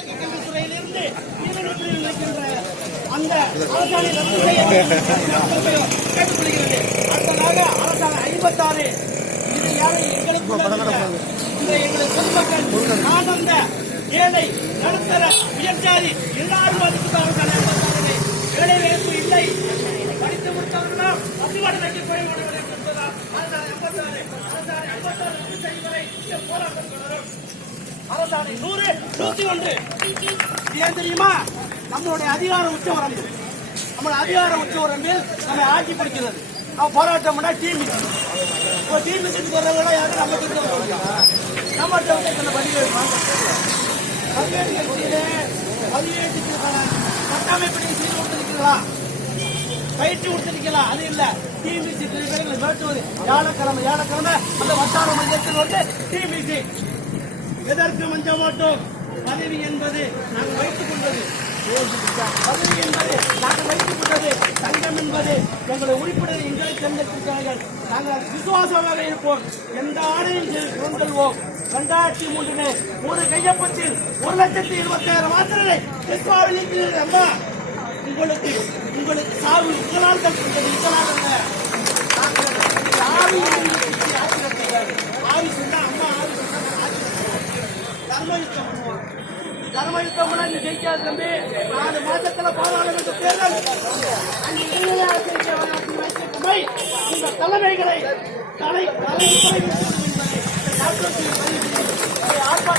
தொடக்க கல்வித்துறையிலிருந்து நீதிமன்றத்தில் இருக்கின்ற அந்த அரசாணை ரத்து செய்ய கேட்டுக்கொள்கிறது. அடுத்ததாக அரசாணை 56 இது யாரை எங்களுக்கு எங்களது பொதுமக்கள் ஆனந்த ஏழை நடுத்தர உயர்ஜாதி எல்லாரும் அதுக்கு அரசாணை 56 வேலை வாய்ப்பு இல்லை படித்து முடித்தவர்களாம் பசுவாடு வைக்க போய் அரசாணை 100, 101 ஏன் தெரியுமா? நம்மளுடைய அதிகார உச்சவரம்பு, நம்ம அதிகார உச்சவரம்பில் நம்ம ஆட்சி பிடிக்கிறது. நம்ம போராட்டம் பண்ணா டிமிக்கு வர்றவங்க யாரும் நம்ம பதிவேற்றுக்கான கட்டமைப்பை செய்து கொடுத்திருக்கிறீங்களா? பயிற்சி கொடுத்திருக்கலாம். அது இல்ல டிமிசி பேசுவது வியாழக்கிழமை அந்த வட்டார மையத்தில் வந்து டிமிசி எதற்கு மஞ்ச மாட்டோம். பதவி என்பது நாங்கள் வைத்துக் கொண்டது, சங்கம் என்பது எங்களை உறுப்பினர் எங்களை தேர்ந்தெடுக்கிறார்கள். நாங்கள் விசுவாசமாக இருப்போம். எந்த ஆணையும் கொள்வோம். 2003 ஒரு கையொப்பத்தில் 1,27,000 வாசல்களை இருக்கிறீர்கள். அம்மா உங்களுக்கு சாவு உங்களால் தடுக்கின்றது. ஆவி சொன்னா அம்மா தர்மயுத்தம் ஜெயிக்காது தம்பி. 4 மாசத்துல பாராளுமன்ற தேர்தல் இந்த தலைமைகளை